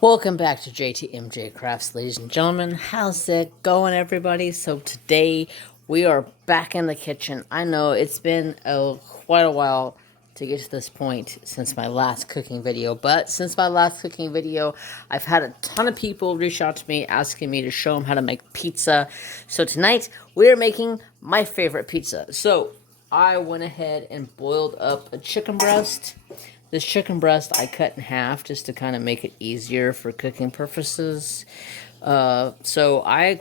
Welcome back to JTMJ Crafts, ladies and gentlemen. How's it going, everybody? So today we are back in the kitchen. I know it's been quite a while to get to this point since my last cooking video, but since my last cooking video, I've had a ton of people reach out to me asking me to show them how to make pizza. So tonight we are making my favorite pizza. So I went ahead and boiled up a chicken breast. This chicken breast I cut in half just to kind of make it easier for cooking purposes. So I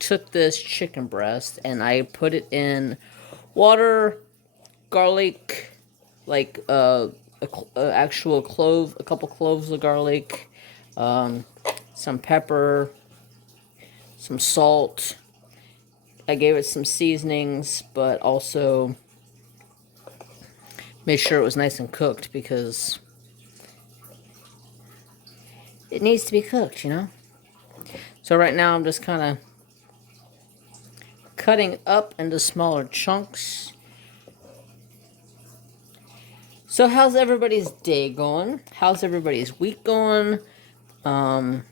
took this chicken breast and I put it in water, garlic, like actual clove, a couple cloves of garlic, some pepper, some salt. I gave it some seasonings, but also made sure it was nice and cooked because it needs to be cooked, you know? So right now I'm just kind of cutting up into smaller chunks. So how's everybody's day going? How's everybody's week going? Mine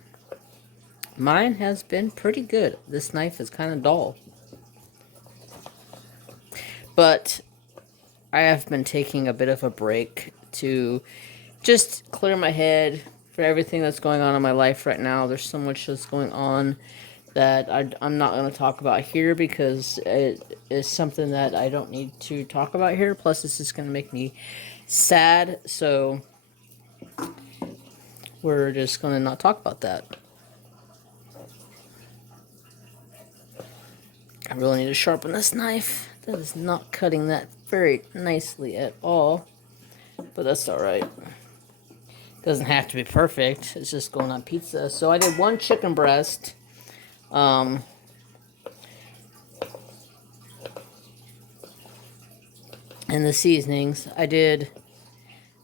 has been pretty good. This knife is kind of dull. But I have been taking a bit of a break to just clear my head for everything that's going on in my life right now. There's so much that's going on that I'm not going to talk about here because it is something that I don't need to talk about here. Plus, it's just going to make me sad. So we're just going to not talk about that. I really need to sharpen this knife. That is not cutting that very nicely at all. But that's alright. Doesn't have to be perfect. It's just going on pizza. So I did one chicken breast. And the seasonings. I did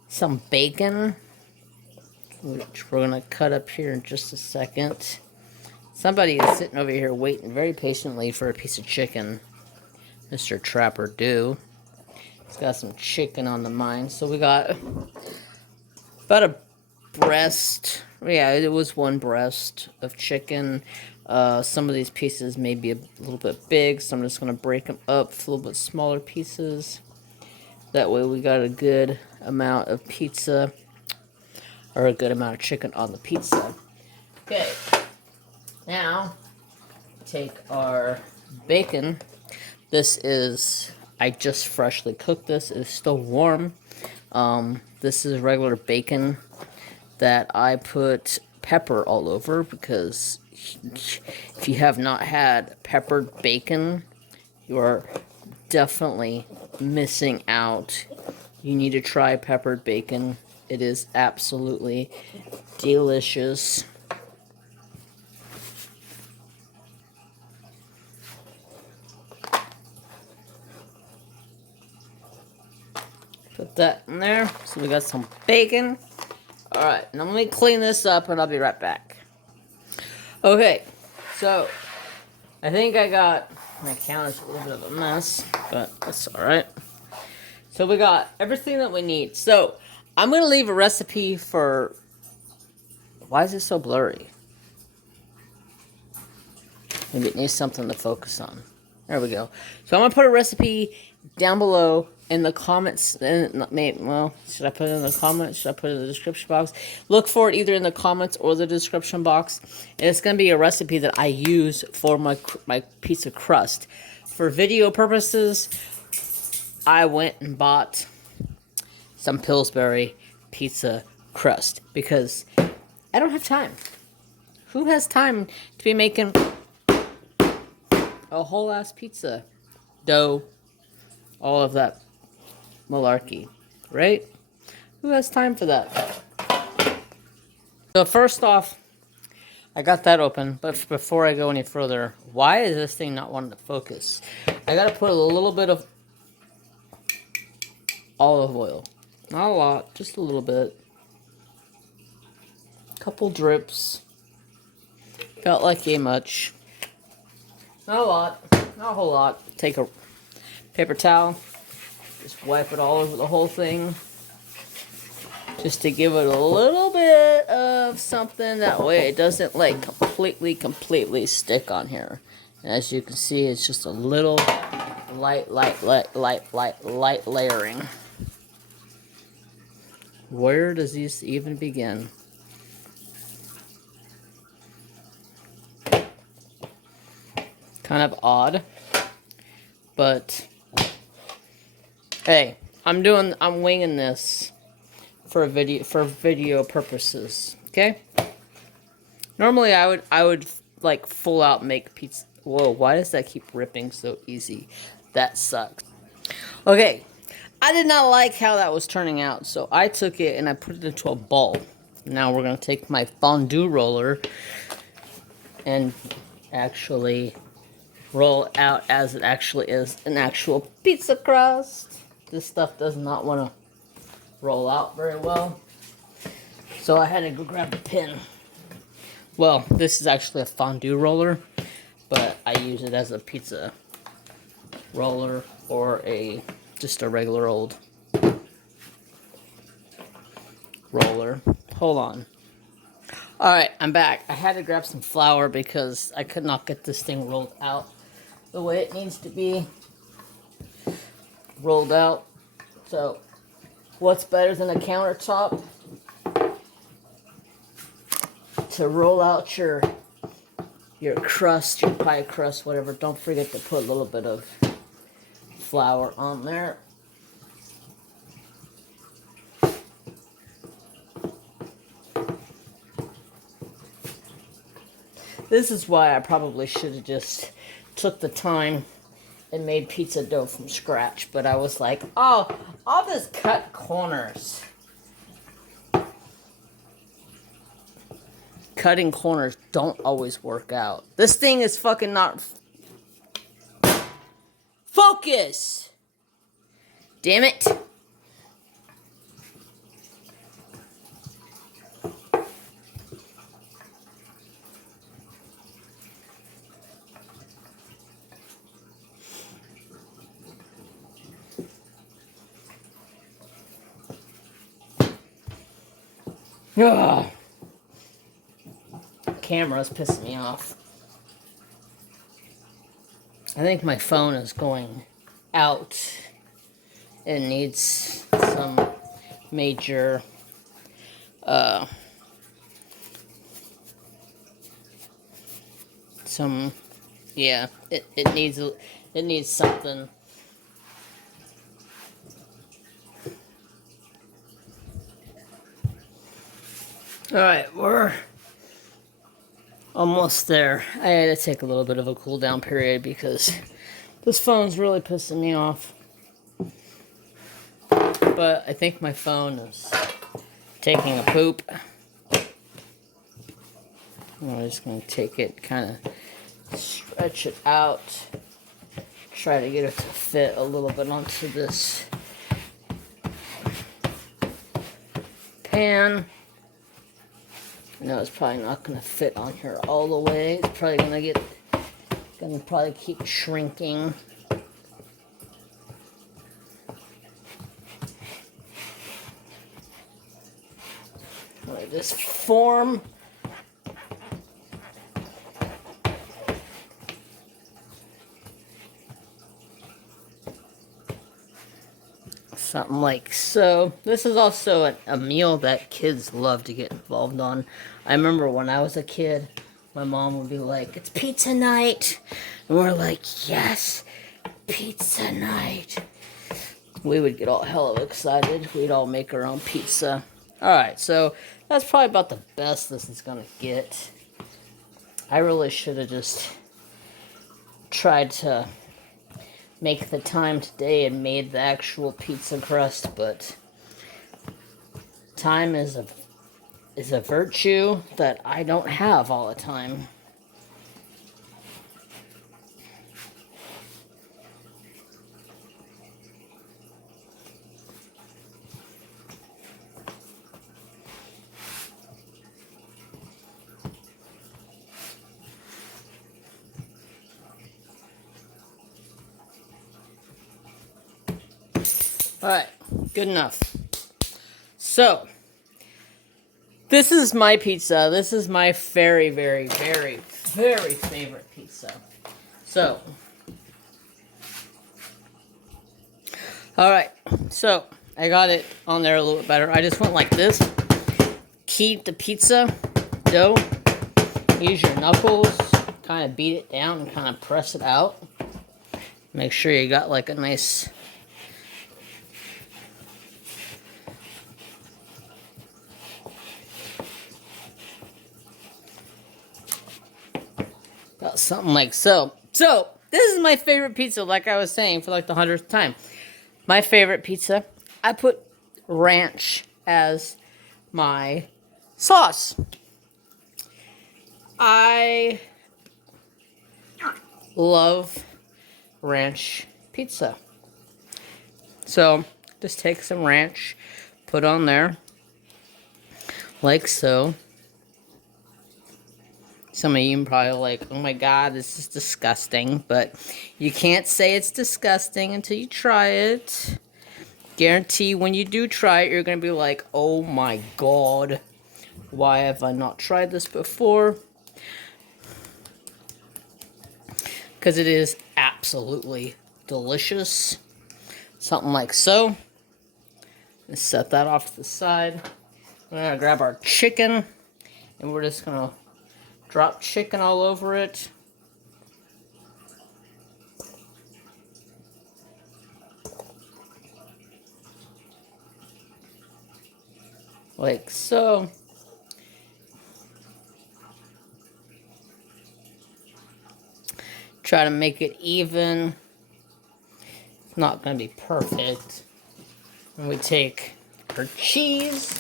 some bacon, which we're going to cut up here in just a second. Somebody is sitting over here waiting very patiently for a piece of chicken. Mr. Trapper Do. He's got some chicken on the mind. So we got about a breast. Yeah, it was one breast of chicken. Some of these pieces may be a little bit big, so I'm just going to break them up a little bit smaller pieces. That way we got a good amount of pizza, or a good amount of chicken on the pizza. Okay, now take our bacon. This is, I just freshly cooked this. It's still warm. This is regular bacon that I put pepper all over because if you have not had peppered bacon, you are definitely missing out. You need to try peppered bacon. It is absolutely delicious. Put that in there. So we got some bacon. Alright, now let me clean this up and I'll be right back. Okay, so I think I got, my counter's a little bit of a mess, but that's alright. So we got everything that we need. So I'm going to leave a recipe for, why is it so blurry? Maybe it needs something to focus on. There we go. So I'm going to put a recipe down below in the comments. Well, should I put it in the comments? Should I put it in the description box? Look for it either in the comments or the description box. And it's going to be a recipe that I use for my pizza crust. For video purposes, I went and bought some Pillsbury pizza crust because I don't have time. Who has time to be making a whole ass pizza dough, all of that malarkey, right? Who has time for that? So first off, I got that open, but before I go any further, why is this thing not wanting to focus? I gotta put a little bit of olive oil. Not a lot, just a little bit. Couple drips. Felt like a much. Not a lot, not a whole lot. Take a paper towel, just wipe it all over the whole thing. just to give it a little bit of something. That way it doesn't like completely stick on here. And as you can see, it's just a little light layering. Where does this even begin? Kind of odd, but hey, I'm winging this for video purposes. Okay. Normally I would like full out make pizza. Whoa, why does that keep ripping so easy? That sucks. Okay, I did not like how that was turning out, so I took it and I put it into a bowl. Now we're gonna take my fondue roller and actually roll out as it actually is an actual pizza crust. This stuff does not want to roll out very well, so I had to go grab a pin. Well, this is actually a fondue roller, but I use it as a pizza roller or just a regular old roller. Hold on. Alright, I'm back. I had to grab some flour because I could not get this thing rolled out the way it needs to be rolled out. So, what's better than a countertop to roll out your crust, your pie crust, whatever. Don't forget to put a little bit of flour on there. This is why I probably should have just took the time and made pizza dough from scratch. But I was like, oh, I'll just cut corners. Cutting corners don't always work out. This thing is fucking not... Focus! Damn it. Ugh. Camera's pissing me off. I think my phone is going out and needs some major it needs something. Alright, we're almost there. I had to take a little bit of a cool down period because this phone's really pissing me off. But I think my phone is taking a poop. I'm just going to take it, kind of stretch it out. Try to get it to fit a little bit onto this pan. No, it's probably not going to fit on here all the way. It's probably going to keep shrinking. Like this form. Something like so. This is also a meal that kids love to get involved on. I remember when I was a kid, my mom would be like, "It's pizza night." And we're like, "Yes, pizza night." We would get all hella excited. We'd all make our own pizza. Alright, so that's probably about the best this is going to get. I really should have just tried to make the time today and made the actual pizza crust, but time is a virtue that I don't have all the time. Alright, good enough. So, This is my pizza. This is my very, very, very, very favorite pizza. So, alright. So, I got it on there a little bit better. I just went like this. Keep the pizza dough. Use your knuckles. Kind of beat it down and kind of press it out. Make sure you got like a nice... About something like so. So, this is my favorite pizza, like I was saying for like the 100th time. My favorite pizza. I put ranch as my sauce. I love ranch pizza. So, just take some ranch, put on there, like so. Some of you are probably like, oh my god, this is disgusting. But you can't say it's disgusting until you try it. Guarantee when you do try it, you're going to be like, oh my god, why have I not tried this before? Because it is absolutely delicious. Something like so. Let's set that off to the side. We're going to grab our chicken. And we're just going to drop chicken all over it. Like so. Try to make it even. It's not going to be perfect. And we take our cheese.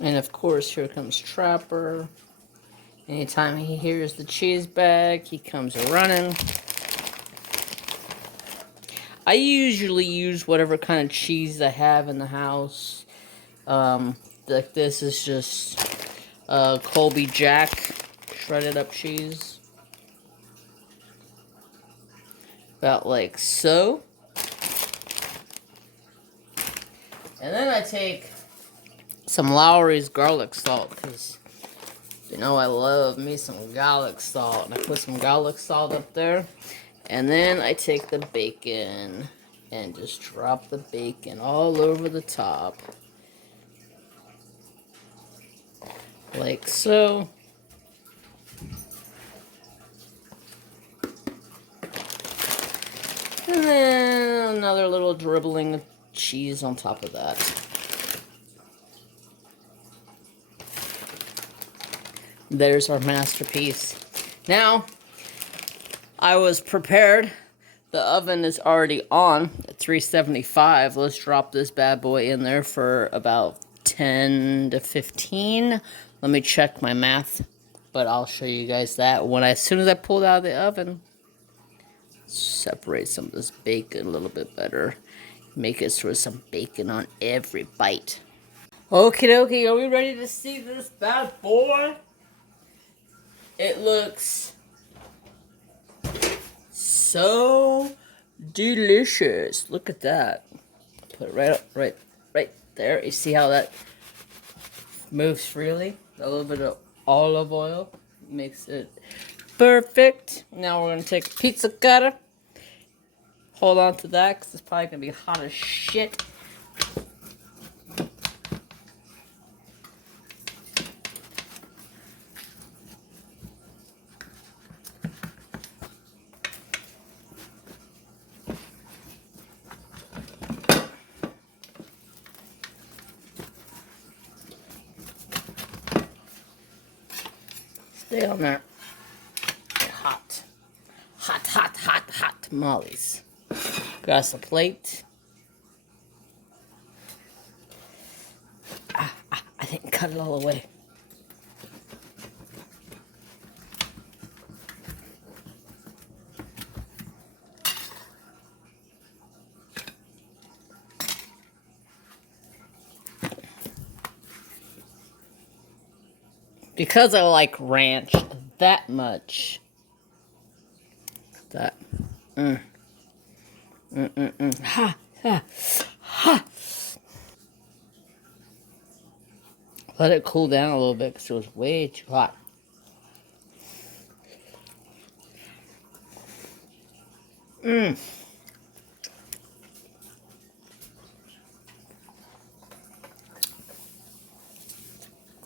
And of course, here comes Trapper. Anytime he hears the cheese bag, he comes running. I usually use whatever kind of cheese I have in the house. Like this is just Colby Jack shredded up cheese. About like so. And then I take some Lowry's garlic salt, because you know I love me some garlic salt. And I put some garlic salt up there. And then I take the bacon and just drop the bacon all over the top. Like so. And then another little dribbling of cheese on top of that. There's our masterpiece. Now, I was prepared. The oven is already on at 375. Let's drop this bad boy in there for about 10 to 15. Let me check my math, but I'll show you guys that as soon as I pull it out of the oven. Separate some of this bacon a little bit better. Make it sort of some bacon on every bite. Okie dokie, are we ready to see this bad boy? It looks so delicious. Look at that. Put it right up, right there. You see how that moves freely? A little bit of olive oil makes it perfect. Now we're gonna take a pizza cutter. Hold on to that because it's probably gonna be hot as shit. Stay on there. Hot. Hot, hot, hot, hot tamales. Got us a plate. I didn't cut it all away. Because I like ranch that much, Mm. Ha, ha, ha. Let it cool down a little bit because it was way too hot. Mmm.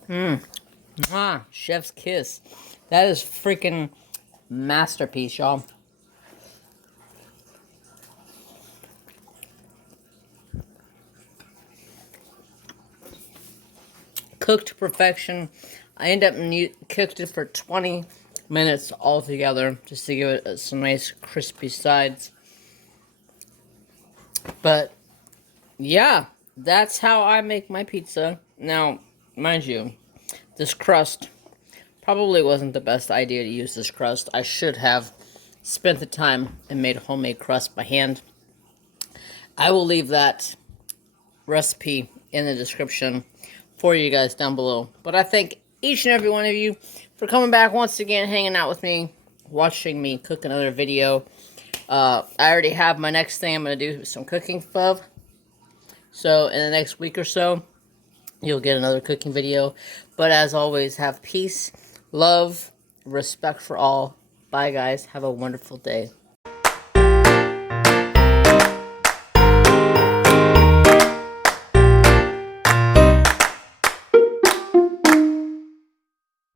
Mmm. Ah, chef's kiss. That is freaking masterpiece, y'all. Cooked to perfection. I end up cooked it for 20 minutes altogether just to give it some nice crispy sides. But yeah, that's how I make my pizza. Now, mind you, this crust probably wasn't the best idea to use this crust. I should have spent the time and made homemade crust by hand. I will leave that recipe in the description for you guys down below. But I thank each and every one of you for coming back once again, hanging out with me, watching me cook another video. I already have my next thing I'm going to do some cooking stuff. So in the next week or so, you'll get another cooking video. But as always, have peace, love, respect for all. Bye, guys. Have a wonderful day.